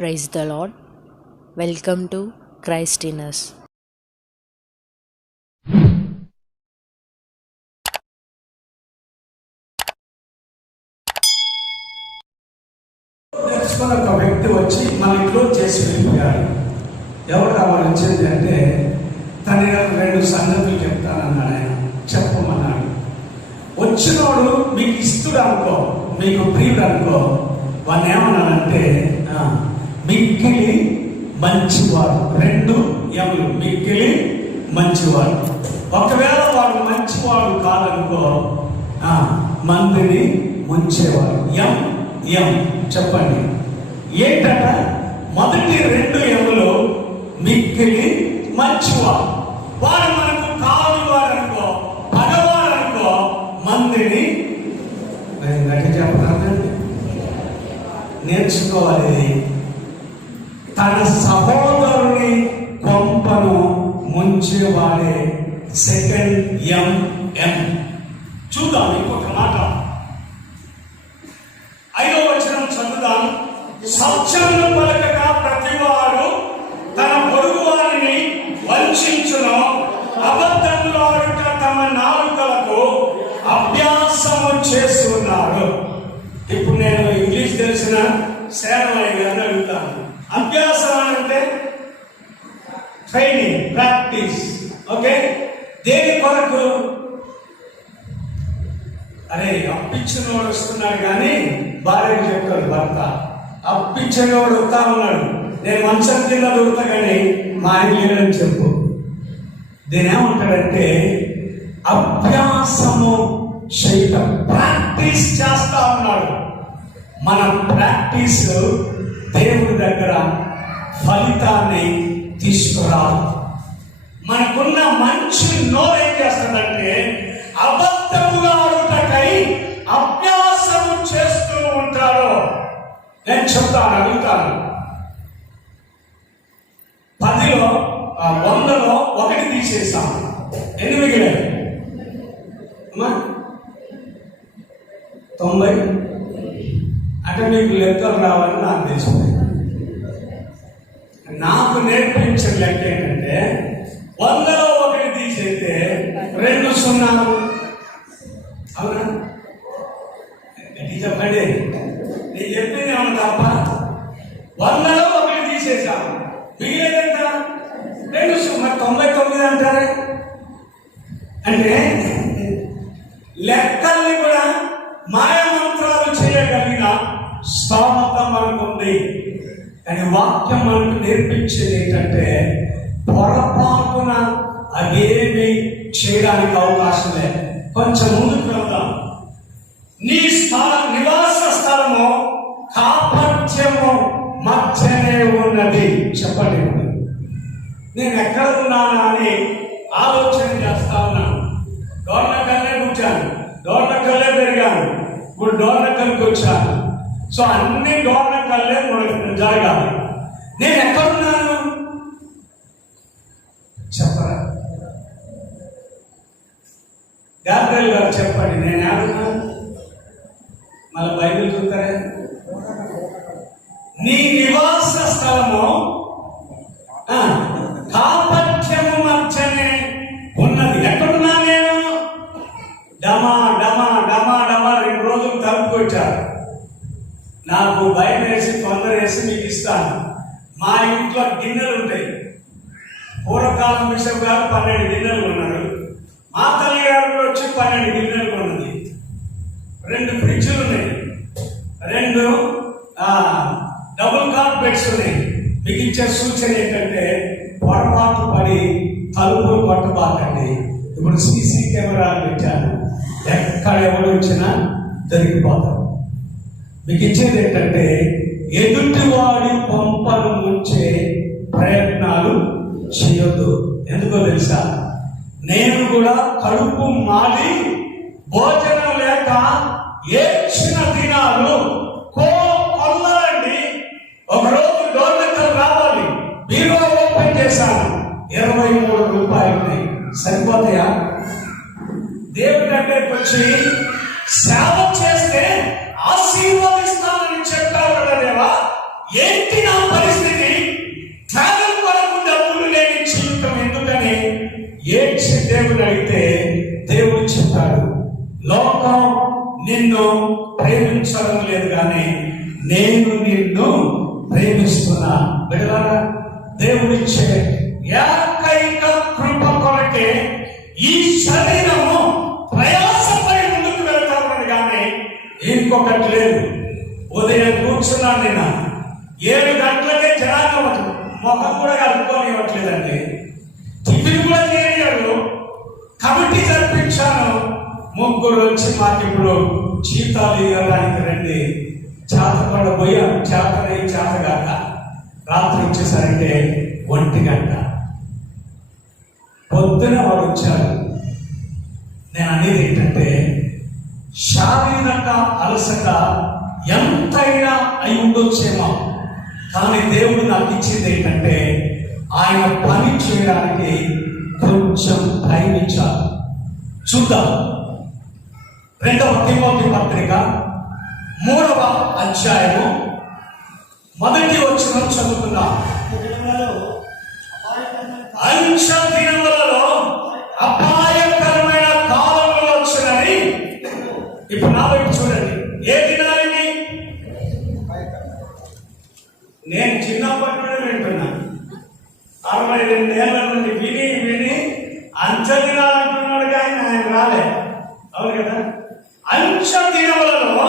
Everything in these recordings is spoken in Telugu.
Praise the Lord. Welcome to Christ in Us. నేర్చుకున్న ఒక వ్యక్తి వచ్చి మన ఇంట్లో చేసి వెళ్ళిపోయాడు. ఎవరు వచ్చింది అంటే తన 2 సంగతులు చెప్తానన్నాడు. ఆయన చెప్పమన్నాడు. వచ్చినోడు మీకు ఇస్తుడు అనుకో, మీకు ప్రియుడు అనుకో, వాడిని ఏమన్నాడంటే మిక్కిలి మంచివాడు. 2 ఎములు మిక్కిలి మంచివాడు. ఒకవేళ వాడు మంచివాడు కాదనుకో, మందిని ముంచేవాడు. ఎం చెప్పండి ఏంటట? మొదటి 2 ఎములు మిక్కిలి మంచివాడు. వాడు మనకు కావాలనుకో, పగవాడనుకో, మందిని చెప్పాలండి నేర్చుకోవాలి. తన సహోదరుని కొంపను ముంచేవాడే సెకండ్ ఎం. చూద్దాం ఇంకొక మాట. 5వ వచనం చదువుదాం. సత్యమును పలకక ప్రతివాడు తన పొరుగు వారిని వంచించును, అబద్ధములాడుట తమ నాలుకలకు అభ్యాసము చేస్తున్నారు. ఇప్పుడు నేను ఇంగ్లీష్ తెలిసిన సేవలయ్య గారిని అడుగుతాను. అభ్యాసం అంటే ట్రైనింగ్, ప్రాక్టీస్. ఓకే, దేని కొరకు? అరే అప్పించినోడు వస్తున్నాడు కానీ భార్యకు చెప్తాడు భర్త, అప్పించినోడు వస్తా ఉన్నాడు, నేను మంచం కింద దొరుకుతా కానీ మా ఆయన లేడని చెప్పు. దీని ఏమంటాడంటే అభ్యాసము చేయటం, ప్రాక్టీస్ చేస్తా ఉన్నాడు. మన ప్రాక్టీస్ దేవుడి దగ్గర ఫలితాన్ని తీసుకురాదు. మనకున్న మంచి నోరు ఏం చేస్తుందంటే అబద్ధముగా ఆడుటకై అభ్యాసము చేస్తూ ఉంటాడు. నేను చెప్తాను, అడుగుతాను. 10లో 100లో 1 తీసేసాం. ఎన్ని మిగిలేదు? 90. అంటే మీకు లెక్కలు రావాలని నాకు తెలిసింది. నాకు నేర్పించిన లెక్క ఏంటంటే 100లో 1 తీసేస్తే 2 సున్నాలు. అవునా? చెప్పండి, నేను చెప్పింది ఏమన్నా తప్ప? 100లో 1 తీసేసాం, మిగిలేదంట 2. మరి 99 అంటారే. అంటే లెక్కల్ని కూడా మాయమంత్రాలు చేయగలిగిన స్తోమత మనకు ఉంది. కానీ వాక్యం మనకు నేర్పించేది ఏంటంటే పొరపాటున అదేమి చేయడానికి అవకాశం లేదు. కొంచెం ముందుకు వెళ్దాం. నీ నివాస స్థలము కాపట్యము మధ్యనే ఉన్నది. చెప్పండి, నేను ఎక్కడ ఉన్నానా అని ఆలోచన చేస్తా ఉన్నాను. డోర్నకల్లే కూర్చాను, డోర్నకల్లే పెరిగాను, ఇప్పుడు డోర్నకల్కి వచ్చాను. సో అన్ని డోర్నకల్లే జరగాలి. నేను ఎక్కడున్నాను చెప్పరా? గాబ్రియల్ గారు చెప్పండి, నేను ఏమన్నాను? మళ్ళీ బైబిల్ చూస్తారే. నీ నివాస స్థలము కాపట్యము మధ్యనే ఉన్నది. ఎక్కడున్నా నేను? డమా డమా డమా డమా 2 రోజులు తలుపు కొట్టారు. నాకు భయం వేసి తొందరేసి మీకు ఇస్తాను. మా ఇంట్లో గిన్నెలు ఉంటాయి. పూర్వకాలం బిషప్ గారు 12 గిన్నెలు కొన్నారు. మా తల్లి గారు కూడా వచ్చి 12 గిన్నెలు కొన్నది. 2 ఫ్రిడ్జ్లు ఉన్నాయి, 2 డబుల్ కాట్ బెడ్స్ ఉన్నాయి. మీకు ఇచ్చే సూచన ఏంటంటే పొరపాటు పడి తలుపులు కొట్టబాకండి. ఇప్పుడు సీసీ కెమెరాలు పెట్టాను, ఎక్కడ ఎవరు వచ్చినా దొరికిపోతాం. మీకు ఇచ్చేది ఏంటంటే ఎదుటివాడి పంపను ముంచే ప్రయత్నాలు చేయొద్దు. ఎందుకో తెలుసా? నేను కూడా కడుపు మాడి భోజనం లేక ఏడ్చిన దినాలు కొల్లండి. ఒకరోజు డోర్నకల్ రావాలి, బీరో ఓపెన్ చేశాను, 23 రూపాయలు సరిపోతాయా? దేవుడి దగ్గరికి వచ్చి సేవ చేస్తే ఆశీర్వదిస్తానని చెప్పావు కదా దేవా, ఏంటి నా పరిస్థితి, త్యాగం కొరకు డబ్బులు లేని జీవితం ఎందుకని ఏడ్చి దేవుడు అడిగితే దేవుడు చెప్పాడు, లోకం నిన్ను ప్రేమించడం లేదు కానీ నేను నిన్ను ప్రేమిస్తున్నా. బిడ్డలారా, దేవుడిచ్చే ఏకైక కృప కొరకే ఈ శరీరము ప్రయాసపై ముందుకు వెళ్తామని కానీ ఇంకొకటి లేదు. ఉదయం కూర్చున్నాను నిన్న 7 గంటలకే జనాలు మొహం కూడా కలుపుకోనివ్వట్లేదండి. టిఫిన్ కూడా చేయలేదు. కమిటీ జరిపించాను. 3 వచ్చి మాకు ఇప్పుడు జీతాలు ఇవ్వడానికి రండి. చేతపడ పోయాను. చేతగాక రాత్రి వచ్చేసరికి 1 గంట. పొద్దున వాడు వచ్చారు. నేను అనేది ఏంటంటే, శారీరక అలసట ఎంతైనా అయి ఉండొచ్చేమో, కానీ దేవుడు నాకు ఇచ్చింది ఏంటంటే ఆయన పని చేయడానికి కొంచెం టైం ఇచ్చారు. చూద్దాం. 2వ తిమోతి పత్రిక 3వ అధ్యాయము 1వ వచనం చదువుకుందాం. అంచె దినములలో అపాయకరమైన కాలములు వచ్చునని. ఇప్పుడు నా వైపు చూడండి. ఏ దినాలని? నేను చిన్నప్పటి నుండి వింటున్నాను. 62 ఏళ్ళ నుండి విని అంచె దినాలు అంటున్నాడు కానీ ఆయన రాలే. అవును కదా? అంచె దినములలో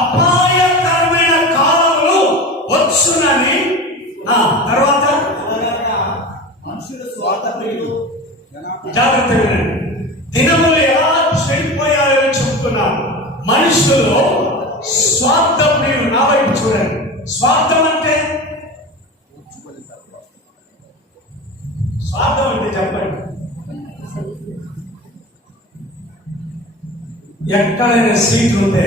అపాయకరమైన కాలములు వచ్చునని. తర్వాత జాగ్రత్త వినండి. దినములు ఎలా చెడిపోయాయో చెప్తున్నాను. మనుషులు స్వార్థ ప్రియులు. నా వైపు చూడండి. స్వార్థం అంటే చెప్పండి. ఎక్కడైనా సీట్లు ఉంటే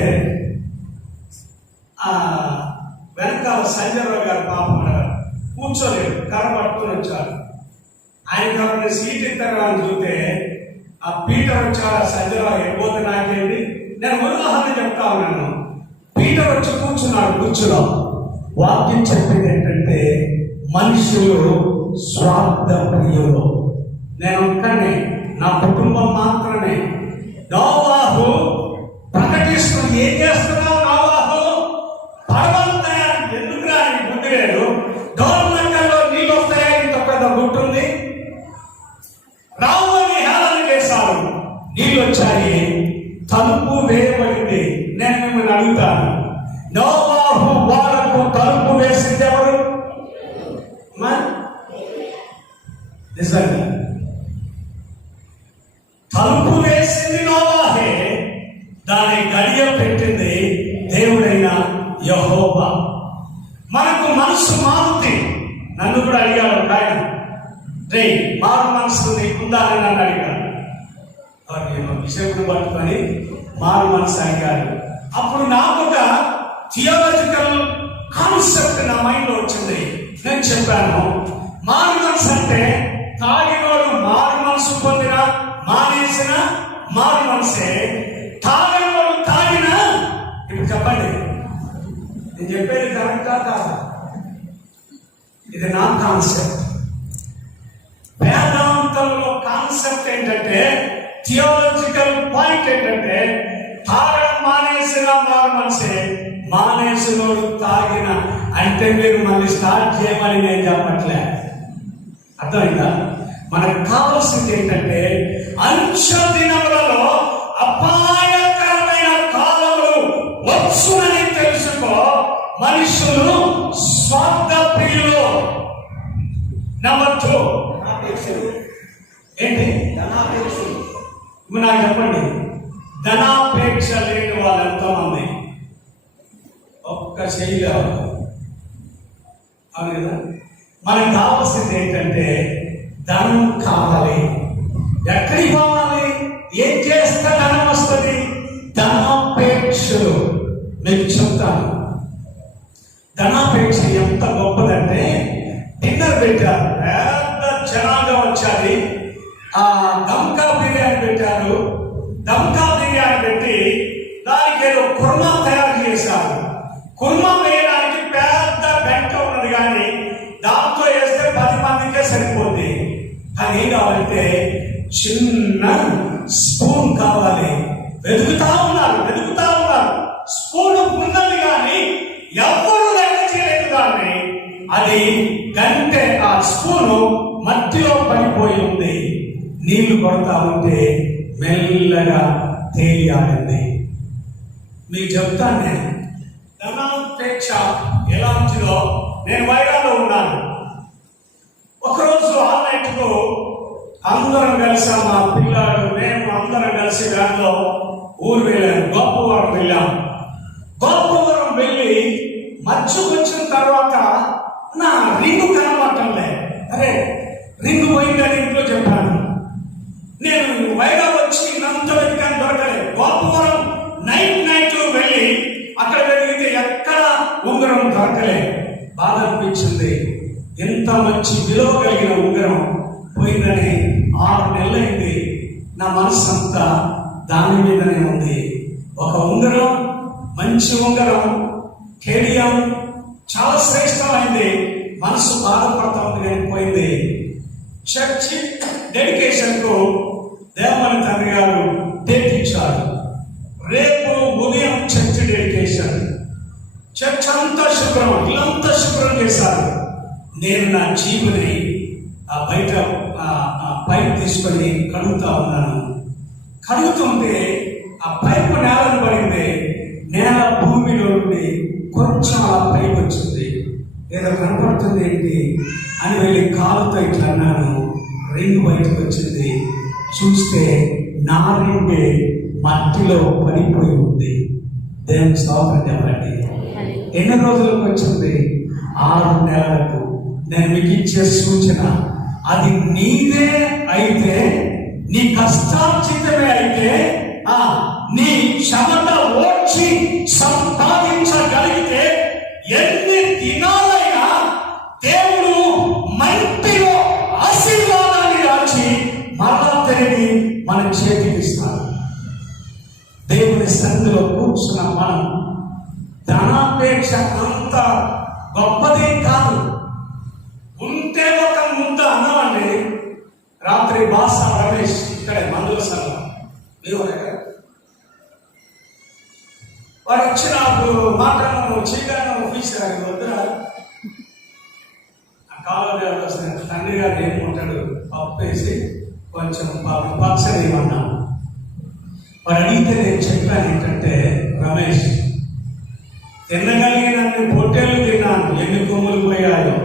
వెనకాల సంజయరావు గారు పాపం కూర్చోలేడు, కర్ర పట్టుకుని వచ్చారు. ఆయన కర్ర సీట్ ఇస్తారు అని చూస్తే ఆ పీటర్ వచ్చాడు. సంజయరావు ఎడిపోతే నాకేంటి, నేను ఉదాహరణ చెప్తా ఉన్నాను. పీటర్ వచ్చి కూర్చున్నాడు కూర్చులో. వాక్యం చెప్పింది ఏంటంటే మనుషులు స్వార్థ ప్రియులు. నేను ఒక్కనే, నా కుటుంబం మాత్రమే. నోవాహు ప్రకటిస్తుంది. ఏం చేస్తున్నావు నోవాహు? పర్వతాన్ని ఎందుకు రాని బుద్ధి లేదు. డోర్నకల్లో నీళ్ళు వస్తాయని ఇంత పెద్ద గుట్టుంది. రావు అని హేళన చేశారు. నీళ్ళు వచ్చాయి, తలుపు వేయబడింది. నేను మిమ్మల్ని అడుగుతాను, నోవాహు వాళ్ళకు తలుపు వేసింది ఎవరు? నిజంగా తలుపు వేసింది నోవాహే. దాని గడియ పెట్టింది దేవుడైన యెహోవా. మనకు మనసు మారుతి. నన్ను కూడా అడిగాడు ఆయన, రే మారు మనసు నీకుందా అని నన్ను అడిగాడు. విషయం పట్టుకొని మారు మనసు అడిగాడు. అప్పుడు నాకు ఒక థియాలజికల్ కాన్సెప్ట్ నా మైండ్ లో వచ్చింది. నేను చెప్పాను, మారు మనసు అంటే తాగినోడు మారు మనసు పొందిన మానేసిన మారు మనసే. తాగినోడు తాగిన. ఇప్పుడు చెప్పండి, నేను చెప్పేది కరెక్టా కాదా? ఇది నా కాన్సెప్ట్. వేదాంతంలో కాన్సెప్ట్ ఏంటంటే, థియాలజికల్ పాయింట్ ఏంటంటే, తాగడం మానేసిన మారు మనసే, మానేసినోడు తాగిన. అంటే మీరు మళ్ళీ స్టార్ట్ చేయమని నేను చెప్పట్లే. అర్థమైందా? మనకు కావాల్సింది ఏంటంటే, అంచె దినములలో అపాయకరమైన కాలములు వచ్చునని తెలుసుకో. మనుషులు స్వార్థ ప్రియులు. నెంబర్ 2 ఏంటి? ధనాపేక్షలు. నాకు చెప్పండి, ధనాపేక్ష లేని వాళ్ళు ఎంతోమంది? ఒక్క శైలి. అవును కదా? మనకు కావాల్సింది ఏంటంటే ధనం కావాలి. ఎక్కడికి పోవాలి? ఏం చేస్తే ధనం వస్తుంది? ధనాపేక్షలు. మీకు చెప్తాను, ధనాపేక్ష ఎంత గొప్పదంటే, డిన్నర్ పెట్టారు, పెద్ద జనాగా వచ్చాది. దమ్కా బిర్యానీ పెట్టారు. దమ్కా బిర్యానీ పెట్టి దానికి ఏదో కుర్మా తయారు చేశారు. కుర్మా వేయడానికి పెద్ద గంట కానీ ఏం కావాలంటే చిన్న స్పూన్ కావాలి. వెతుకుతా ఉన్నారు. స్పూన్ ఉన్నది కానీ ఎవరు లెక్క చేయలేదు దాన్ని. అది గంటే ఆ స్పూను మట్టిలో పడిపోయి ఉంది. నీళ్లు కొడతా ఉంటే మెల్లగా తేలియాడింది. మీకు చెప్తాను, నేను ధనాపేక్ష ఎలాంటిదో. నేను వైరాలో ఉన్నాను. ఒకరోజు ఆల్నైట్కు అందరం కలిసి, మా పిల్లాడు మేము అందరం కలిసి దానిలో ఊరు వెళ్ళాను. గోపవరం వెళ్ళాం. గోపవరం వెళ్ళి మధ్యకు వచ్చిన తర్వాత నా రింగు కనబడటంలే. అరే రింగు పోయిందని ఇంట్లో చెప్పాను. నేను వైరా వచ్చి నంత వెతికాను, దొరకలేదు. గోపవరం నైట్ వెళ్ళి అక్కడ వెతికితే ఎక్కడ ఉంగరం దొరకలేదు. బాధ అనిపించింది. ఎంత మంచి విలువ కలిగిన ఉంగరం పోయిందని 6 నెలలైంది. నా మనసు అంతా దాని మీదనే ఉంది. ఒక ఉంగరం, మంచి ఉంగరం, కేడియం, చాలా శ్రేష్టమైంది. మనసు బాధపడతా ఉంది. నేను పోయింది. చర్చి డెడికేషన్ కు దేవమని తండ్రి గారు డేట్ ఇచ్చారు. రేపు ఉదయం చర్చి డెడికేషన్. చర్చ్ అంతా శుభ్రం, ఇల్లంతా శుభ్రం చేశారు. నేను నా జీవుని బయట పైప్ తీసుకొని కడుగుతా ఉన్నాను. కడుగుతుంటే ఆ పైపు నేలను పడింది. నేల భూమిలో నుండి కొంచెం ఆ పైపు వచ్చింది. ఏదో కనపడుతుంది ఏంటి అని వెళ్ళి కాలుతో ఇట్లా అన్నాను. రింగ్ బయటకు వచ్చింది. చూస్తే నా రింగే మట్టిలో పడిపోయి ఉంది. దేవుని స్తోత్రం చెప్పండి. ఎన్ని రోజులకు వచ్చింది? 6 నెలలకు. నేను మీకు ఇచ్చే సూచన, అది నీదే అయితే, నీ కష్టార్జితమే అయితే, నీ చెమట ఓడ్చి సంపాదించగలిగితే ఎన్ని దినాలైనా దేవుడు మంటిలో ఆశీర్వాదాన్ని రాచి మరలా తిరిగి మన చేతికి ఇస్తాడు. దేవుని సన్నిధిలో కూర్చున్న మనం ధనాపేక్ష అంత గొప్పదే కాదు. ఉంటే ఒక ముద్ద అన్నమండి. రాత్రి బాస రమేష్ ఇక్కడే మందుల సంఘం వాడు ఇచ్చిన మాటలను చీకలను ఫీజు వద్దురా. కావాలి వస్తాను. తండ్రి గారు ఏమంటాడు, పప్పు వేసి కొంచెం పచ్చడి ఏమన్నాను. వాడు అడిగితే నేను చెప్పాను ఏంటంటే, రమేష్ తినగలిగినన్ని పొట్టేళ్ళు తిన్నాను, ఎన్ని కొమ్ములు పోయాయో,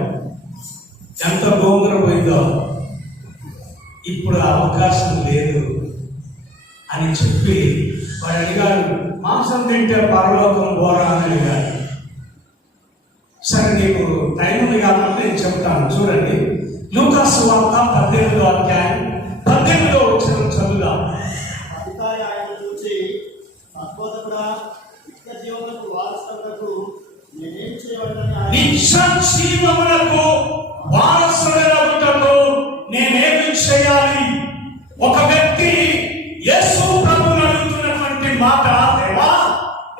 ఎంత గోంగూర పోయిందో, ఇప్పుడు అవకాశం లేదు అని చెప్పి వాడు అడిగాడు, మాంసం తింటే పరలోకం పోరా అని అడిగాడు. సరే నీకు టైం ఉంది కాబట్టి నేను చెప్తాను. చూడండి, లూకాసు వార్త 18వ అధ్యాయం 18వ వచనం చదువుదాం. నిత్య జీవమునకు వారసుడనగుటకు నేనేమి చేయాలి? ఒక వ్యక్తి యేసు ప్రభువును అడుగుతున్నటువంటి మాట, దేవా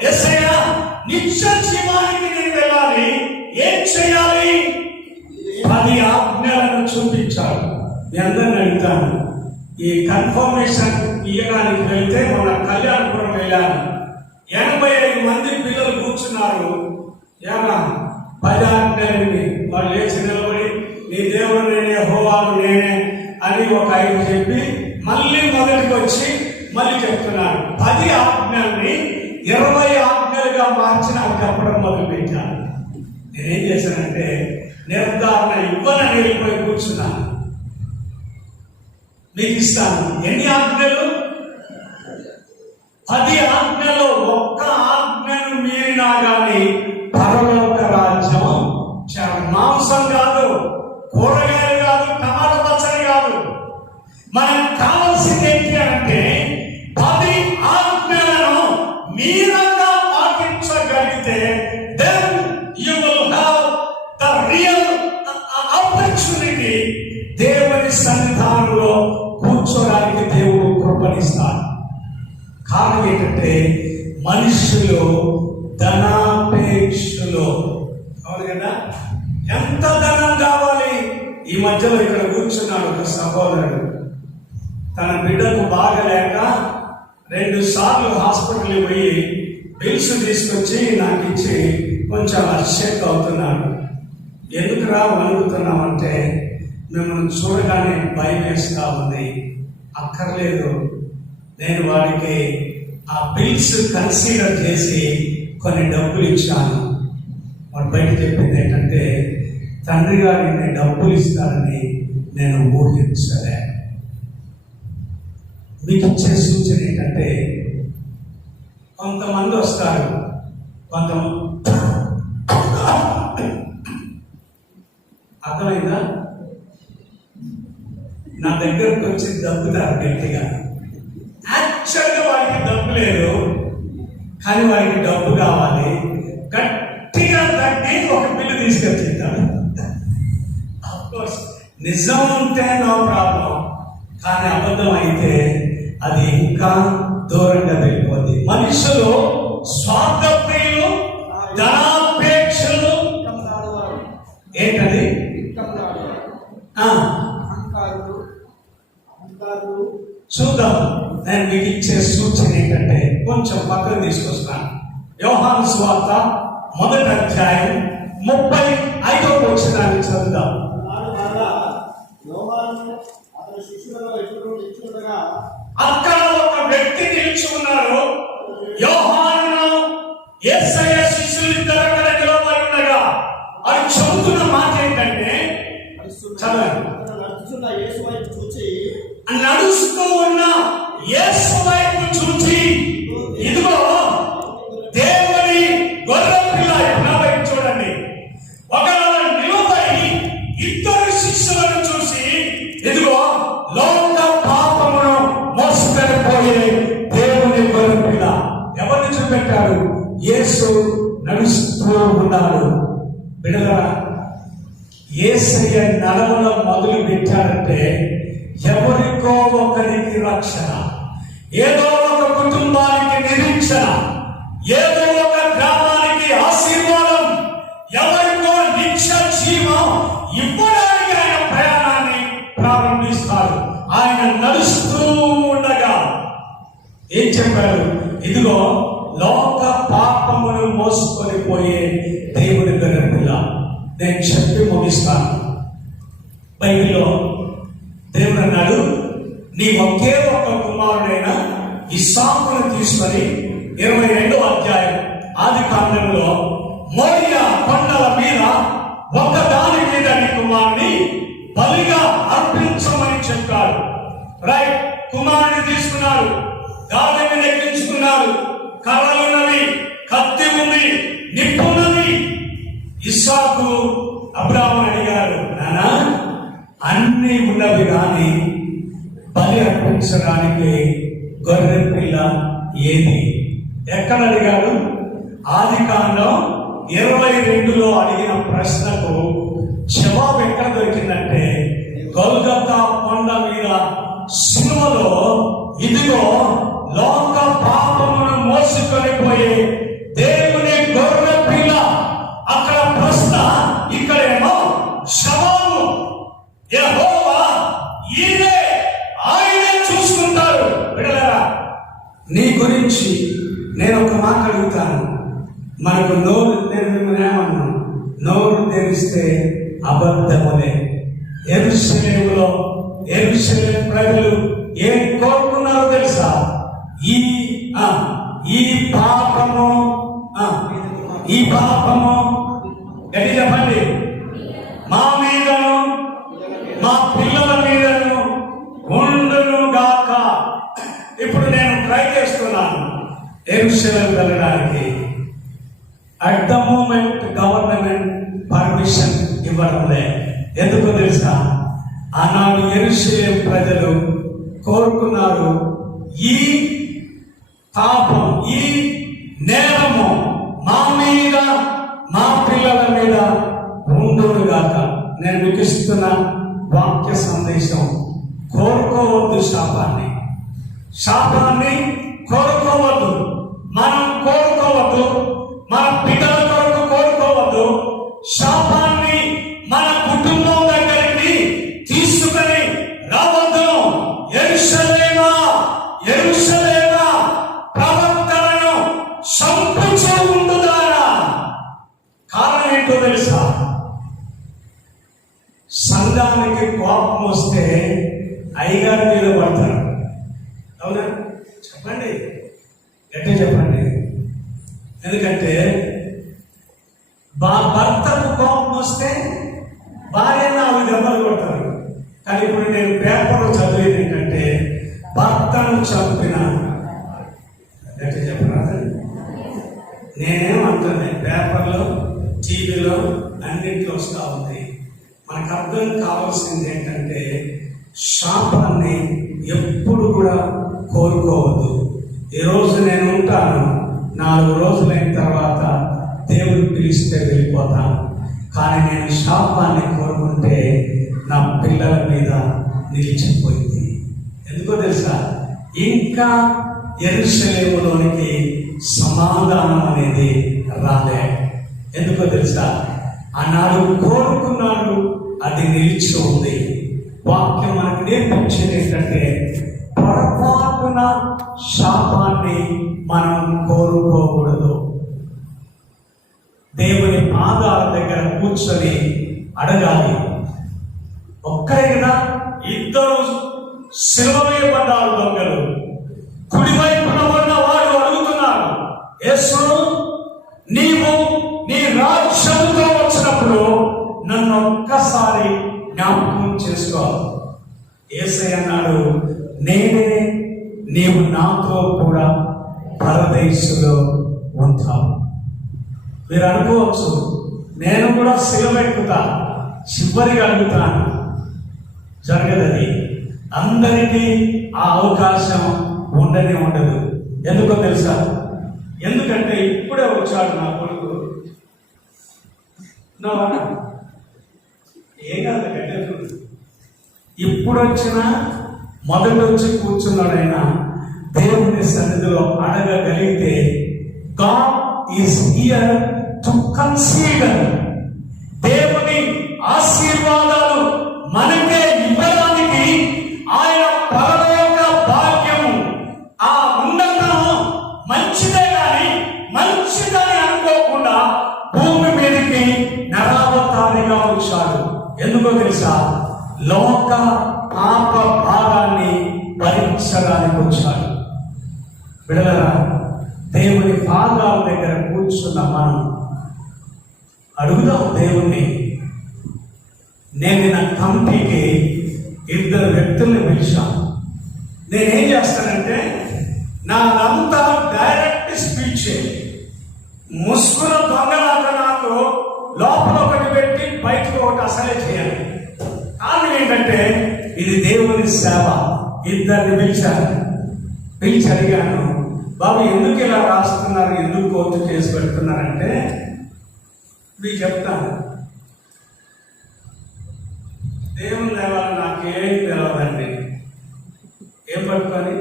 యేసయ్యా, నిత్య జీవానికి నేను వెళ్ళాలి, ఏం చేయాలి? 10 ఆజ్ఞలను చూపించాడు. మీ అందరిని అడుగుతాను, ఈ కన్ఫర్మేషన్ ఇవ్వడానికి వెళ్తే మన కళ్యాణపురం వెళ్ళాను. 85 మంది పిల్లలు కూర్చున్నారు. 10 ఆజ్ఞలని వాళ్ళు లేచి నిలబడి, నీ దేవుడు నేనే, యెహోవాను నేనే అని ఒక 5 చెప్పి మళ్ళీ మొదటికి వచ్చి మళ్ళీ చెప్తున్నారు. 10 ఆజ్ఞల్ని 20 ఆజ్ఞలుగా మార్చి నాకు చెప్పడం మొదలు పెట్టాను. నేనేం చేశానంటే, నిర్ధారణ ఇవ్వనని వెళ్ళిపోయి కూర్చున్నాను. మీకు ఇస్తాను. ఎన్ని ఆజ్ఞలు? 10 ఆజ్ఞలో ఒక్క ఆజ్ఞను మీరినా కానీ పరలోక రాజ్యం మాంసం కాదు, కూరగాయలు కాదు, టమాటా పచ్చడి కాదు. మనకు కావాల్సింది ఏంటి అంటే 10 ఆజ్ఞలను మీరంగా పాటించగలిగితే then you will have the real opportunity. దేవుని సన్నిధానంలో కూర్చోడానికి దేవుడు కృపణిస్తాడు. కారణం ఏంటంటే మనుషులు ధనాపేక్షలో, అవును కదా, ఎంత ధనం కావాలి, ఈ మధ్యలో ఇక్కడ కూర్చున్నాడు ఒక సహోదరుడు. తన బిడ్డకు బాగలేక 2 సార్లు హాస్పిటల్కి పోయి బిల్స్ తీసుకొచ్చి నాకు ఇచ్చి కొంచెం అర్షక్ అవుతున్నాడు. ఎందుకురా వణుకుతున్నామంటే మిమ్మల్ని చూడగానే భయం వేస్తా ఉంది. అక్కర్లేదు, నేను వాడికి ఆ బిల్స్ కన్సిడర్ చేసి కొన్ని డబ్బులు ఇచ్చాను. వాడు బయట చెప్పింది ఏంటంటే, తండ్రి గారికి డబ్బులు ఇస్తారని నేను ఊహించలే. మీకు ఇచ్చే సూచన ఏంటంటే, కొంతమంది వస్తారు, అర్థమైందా? నా దగ్గరకు వచ్చి దబ్బుతారు గట్టిగా. యాక్చువల్గా వాడికి డబ్బు లేదు, కానీ వాడికి డబ్బు కావాలి. గట్టిగా తగ్గి ఒక బిల్లు తీసుకొచ్చేస్తాడు. అఫ్కోర్స్ నిజం ఉంటే నో ప్రాబ్లం, కానీ అబద్ధం అయితే అది ఇంకా దూరంగా వెళ్ళిపోద్ది. మనుషులు స్వార్థప్రియులు, ధనాపేక్షలు, ఏంటది చూద్దాం. నేను మీకు ఇచ్చే సూచన ఏంటంటే, కొంచెం పక్కన తీసుకొస్తాను. యోహాను సువార్త 1వ అధ్యాయం 35వ వచనాన్ని చదువుదాం. అక్కడ ఒక వ్యక్తి నిలిచి ఉన్నారు. యోహాను యేసయ్య శిష్యులు ఇద్దరు అక్కడ నిలబడి ఉండగా అది చెబుతున్న మాట ఏంటంటే, నడుస్తూ ఉన్న యేసు వైపు చూచి, ఇదిగో దేవుని గొర్రె పిల్ల. నా వైపు చూడండి. ఒకవేళ నిలబడి ఇద్దరు శిష్యులను చూసి, ఇదిగో లోక పాపమును మోసుకెళ్ళిపోయే దేవుని గొర్రె పిల్ల. ఎవరిని చూపెట్టారు? యేసు నడుస్తూ ఉన్నాడు. బిడ్డలారా, యేసయ్య నడవడం మొదలు పెట్టాడంటే ఎవరికో ఒకరికి రక్షణ, ఏదో ఒక కుటుంబానికి నిరీక్షణ, ఏదో ఒక గ్రామానికి ఆశీర్వాదం, ఎవరికో నిత్య జీవం ఇవ్వడానికి ఆయన ప్రయాణాన్ని ప్రారంభిస్తాడు. ఆయన నడుస్తూ ఉండగా ఏం చెప్పారు? ఇదిగో లోక పాపమును మోసుకొని పోయే దేవుని గొర్రె పిల్ల. నేను చెప్పి ముగిస్తాను. బైబిల్లో దేవుడు అన్నాడు, నీ ఒకే ఒక్క కుమారుడైన ఇస్సాకును తీసుకొని 22వ అధ్యాయం ఆదికాండంలో మోరియా కొండల మీద ఒక దాని మీద నీ కుమారుని బలిగా అర్పించమని చెప్పాడు. రైట్, కుమారుని తీసుకున్నారు, గాలి మీద ఎక్కించుకున్నారు, కర్రలున్నవి, కత్తి ఉంది, నిప్పున్నది. ఇస్సాకు అబ్రాహామును అడిగారు, నానా అన్నీ ఉన్నవి కానీ బలి అర్పించడానికి గొర్రె పిల్ల ఏది? ఎక్కడ అడిగాడు? ఆదికాండం 22లో అడిగిన ప్రశ్నకు జవాబు ఎక్కడ దొరికిందంటే, గొల్గొతా కొండ మీద సిలువలో ఇదిగో లోక పాపమును మోసుకొని పోయే దేవుని గొర్రె పిల్ల. అక్కడ ప్రశ్న, ఇక్కడేమో శవాలు. యెహోవా ఈయనే, ఆయనే చూసుకుంటారు. బిడ్డలారా, నీ గురించి నేను ఒక మాట అడుగుతాను. మనకు నోరు తెరిమన్నాను, నోరు తెరిస్తే అబద్ధములే. యెరూషలేములో యెరూషలేము ప్రజలు ఏం కోరుకున్నారో తెలుసా? ఈ పాపము గట్టి చెప్పండి, మా మీదను మా పిల్లల మీదను ఉండును గాక. ఇప్పుడు నేను ట్రై చేస్తున్నాను యెరూషలేము వెళ్ళడానికి. At the moment government permission ఇవ్వడంలే. ఎందుకు తెలుసా? ఆనాడు యెరూషలేము ప్రజలు కోరుకున్నారు, ఈ పాపం, ఈ నేరము మా మీద మా పిల్లల మీద ఉండునుగాక. నేను మీకు ఇస్తున్న వాక్య సందేశం, కోరుకోవద్దు శాపాన్ని. శాపాన్ని కోరుకోవద్దు, మనం కోరుకోవద్దు, మన పిల్లల కొరకు కోరుకోవద్దు. శాపాన్ని మన కుటుంబం దగ్గరికి ఏంటో తెలుసా? సంఘానికి కోపం వస్తే అయ్యగారి మీద పడతారు. అవునా? చెప్పండి, ఎట్లా చెప్పండి. ఎందుకంటే భర్తకు కోపం వస్తే భార్య 4 దెబ్బలు కొడతారు. కానీ ఇప్పుడు నేను పేపర్లో చదివేది ఏంటంటే భర్తను చంపిన, ఎట్లా చెప్పరా? నేనేమంటున్నా, పేపర్లో టీవీలో అన్నింటిలో వస్తూ ఉంది. మనకు అర్థం కావాల్సింది ఏంటంటే శాపాన్ని ఎప్పుడు కూడా కోరుకోవద్దు. ఈరోజు నేను ఉంటాను, 4 రోజులైన తర్వాత దేవుడు పిలిస్తే వెళ్ళిపోతాను. కానీ నేను శాపాన్ని కోరుకుంటే నా పిల్లల మీద నిలిచిపోయింది. ఎందుకో తెలుసా? ఇంకా యెరూషలేములోనికి సమాధానం అనేది రాలే. ఎందుకో తెలుసా? ఆనాడు కోరుకున్నాడు, అది నిలిచి ఉంది. వాక్యం మనకు నేర్పించేది ఏంటంటే పొరపాటున శాపాన్ని మనం కోరుకోకూడదు. దేవుని పాదాల దగ్గర కూర్చొని అడగాలి. ఒక్కరే కదా, 2 సిలువ వేయబడ్డారు దొంగలు. కుడివైపున ఉన్న వాడు అడుగుతున్నారు, యేసు నీవు నీ రాజ్యంతో వచ్చినప్పుడు నన్ను ఒక్కసారి జ్ఞాపకం చేసుకో. యేసయ్య అన్నాడు, నేనే నీవు నాతో కూడా పరదేశంలో ఉంటావు. మీరు అనుకోవచ్చు, నేను కూడా సిలువ ఎక్కుతా, చివరిగా అడుగుతాను. జరగదది. అందరికీ ఆ అవకాశం ఉండదు. ఎందుకో తెలుసా? ఎందుకంటే ఇప్పుడే వచ్చాడు నా కొడుకు. ఏం కాదు, ఇప్పుడు వచ్చినా మొదటి వచ్చి కూర్చున్నాడైనా దేవుని సన్నిధిలో అడగగలిగితే God is here to consider. దేవుని ఆశీర్వాదాలు మనకే ఇవ్వడానికి ఆయన పరలోక భాగ్యము, ఆ ఉన్నతం మంచిదే కానీ మంచిదని అనుకోకుండా భూమి మీదకి నరావతారిగా వచ్చాడు. ఎందుకో తెలుసా? లోక పాప భారాన్ని భరించడానికి వచ్చాడు. బిడ్డలారా, దేవుని పాదాల దగ్గర కూర్చున్న మనం అడుగుదాం దేవుణ్ణి. నేను నా కమిటీకి 2 వ్యక్తుల్ని పిలిచాను. నేనేం చేస్తానంటే నాదంతా డైరెక్ట్ స్పీచ్. ముసుగుల దొంగలాట నాకు లోపల ఒకటి పెట్టి బయటకు ఒకటి అసలే చేయాలి. కారణం ఏంటంటే ఇది దేవుని సేవ. 2 పిలిచి అడిగాను, బాబు ఎందుకు ఇలా రాస్తున్నారు, ఎందుకు కోర్టు కేసు పెడుతున్నారంటే మీకు చెప్తాను. దేవుని లేవాలి, నాకేం తెలియదండి. ఏం పట్టుకొని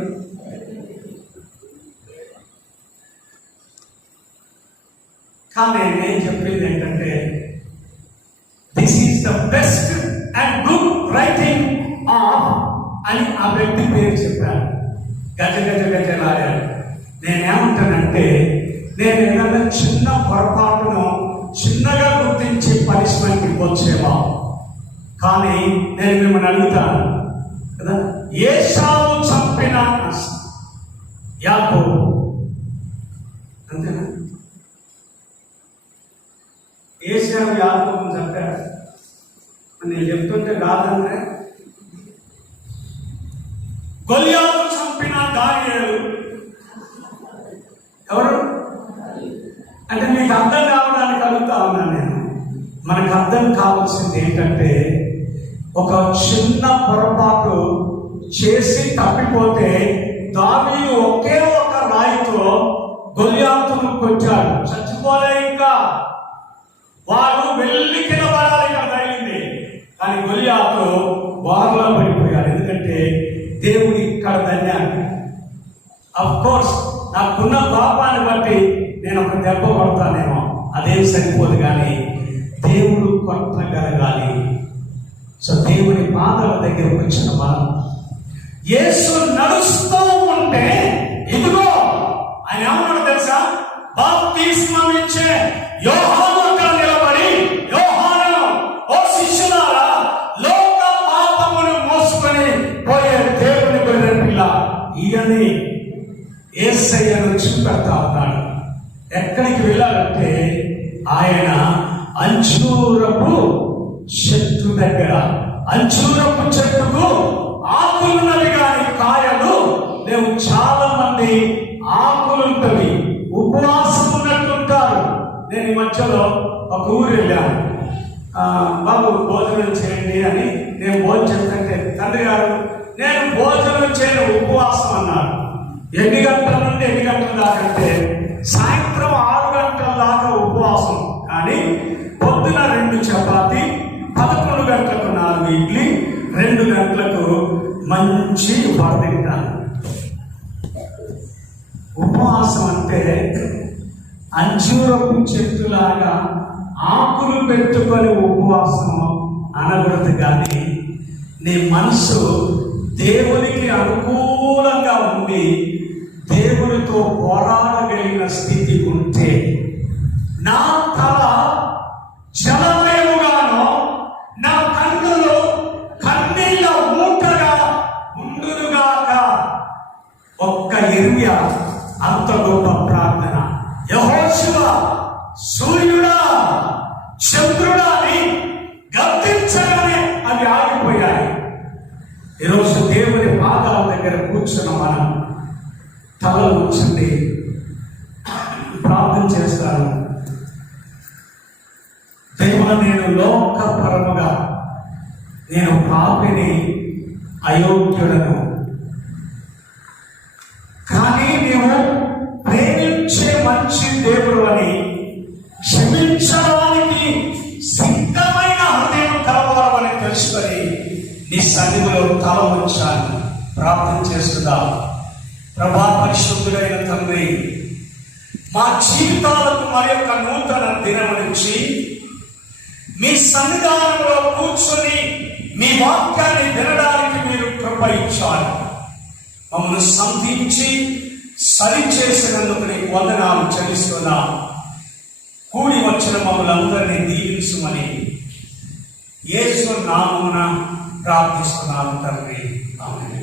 కానీ నేను చెప్పింది ఏంటంటే this is the best and good writing of అని ఆ వ్యక్తి పేరు చెప్పాను. గజలాడారు. నేనేమంటానంటే నేను ఏదైనా చిన్న పొరపాటును చిన్నగా గుర్తించి పనిష్మెంట్ ఇవ్వచ్చేమో, కానీ నేను మిమ్మల్ని అడుగుతాను కదా, ఏశావు చంపిన యాకోబు అంతేనా? ఏశావు యాకోబుని చంపాడు. నేను చెప్తుంటే కాదంటే గొల్యాతు చంపిన దానియేలు ఎవరు అంటే మీకు అర్థం కావడానికి అడుగుతా ఉన్నాను నేను. మనకు అర్థం కావాల్సింది ఏంటంటే ఒక చిన్న పొరపాటు చేసి తప్పిపోతే దావీదు ఒకే ఒక రాయితో గొల్యాతును కొట్టాడు, చచ్చిపోలే. ఇంకా వాడు వెళ్ళి కింద పడాలి తగిలింది, కానీ గొల్యాతు వారిలో పడిపోయాడు. ఎందుకంటే దేవుడి ఇక్కడ ధన్యాన్ని. అఫ్ కోర్స్ నాకున్న కోపాన్ని బట్టి నేను ఒక దెబ్బ కొడతానేమో, అదేం సరిపోదు, కానీ దేవుడు కొట్టగలగాలి. సో దేవుని పాదాల దగ్గరకు వచ్చిన మనం యేసు నడుస్తూ ఉంటే ఇదిగో ఆయన ఏమన్నాడు తెలుసా? బాప్తిస్మం ఇచ్చే యోహాను అక్కడ నిలబడి ఎక్కడుంటాడంటే ఆయన అంజూరపు చెట్టు దగ్గర. అంజూరపు చెట్టుకు ఆకులున్నవి కానీ కాయలు లేవు. చాలా మంది ఆకులుంటవి, ఉపవాసం ఉన్నట్టుంటారు. నేను ఈ మధ్యలో ఒక ఊరు వెళ్ళాను. బాబు భోజనం చేయండి అని నేను భోజనం చేస్తుంటే తండ్రి గారు నేను భోజనం చేయను, ఉపవాసం అన్నారు. ఎన్ని గంటల నుండి ఎన్ని గంటల దాకా అంటే సాయంత్రం 6 గంటల దాకా ఉపవాసం. కానీ పొద్దున 2 చపాతి, 11 గంటలకు 4 ఇడ్లీ, 2 గంటలకు మంచి వడ తింటాను. ఉపవాసం అంటే అంజూరపు చెట్టులాగా ఆకులు పెట్టుకొని ఉపవాసం అనకూడదు. కానీ నీ మనసు దేవునికి అనుకూలంగా ఉండి దేవుడితో పోరాడగలిగిన స్థితి ఉంటే, నా తల జలమయముగానో నా కన్నులు కన్నీళ్ళ మూటగా ఉండునుగాక. ఒక్క ఇర్మియా అంత గొప్ప ప్రార్థన. యెహోషువ సూర్యుడా చంద్రుడా అని గద్దించగానే అవి ఆగిపోయాయి. ఈరోజు దేవుని పాదాల దగ్గర కూర్చున్న మనం తల కూర్చుండి ప్రార్థన చేస్తాను. దేవా, నేను లోకపరముగా నేను పాపిని, అయోగ్యుడను. కానీ నీవు ప్రేమించే మంచి దేవుడు అని, క్షమించడానికి సిద్ధమైన హృదయం కలవాలని తెలుసుకొని నీ సన్నిధిలో తల ఉంచాను. ప్రార్థన చేస్తుందా? ప్రభా, పరిశుద్ధుడైన తండ్రి, మా జీవితాలకు మరి యొక్క నూతన దినం నుంచి మీ సన్నిధానంలో కూర్చొని మీ వాక్యాన్ని వినడానికి మీరు కృప ఇచ్చారు. మమ్మల్ని సంధించి సరిచేసినందుకు నీకు వందనాలు చెల్లిస్తున్నా. కూడి వచ్చిన మమ్మల్ని అందరినీ దీవించుమని యేసు నామమున ప్రార్థిస్తున్నాను తండ్రి. ఆమేన్.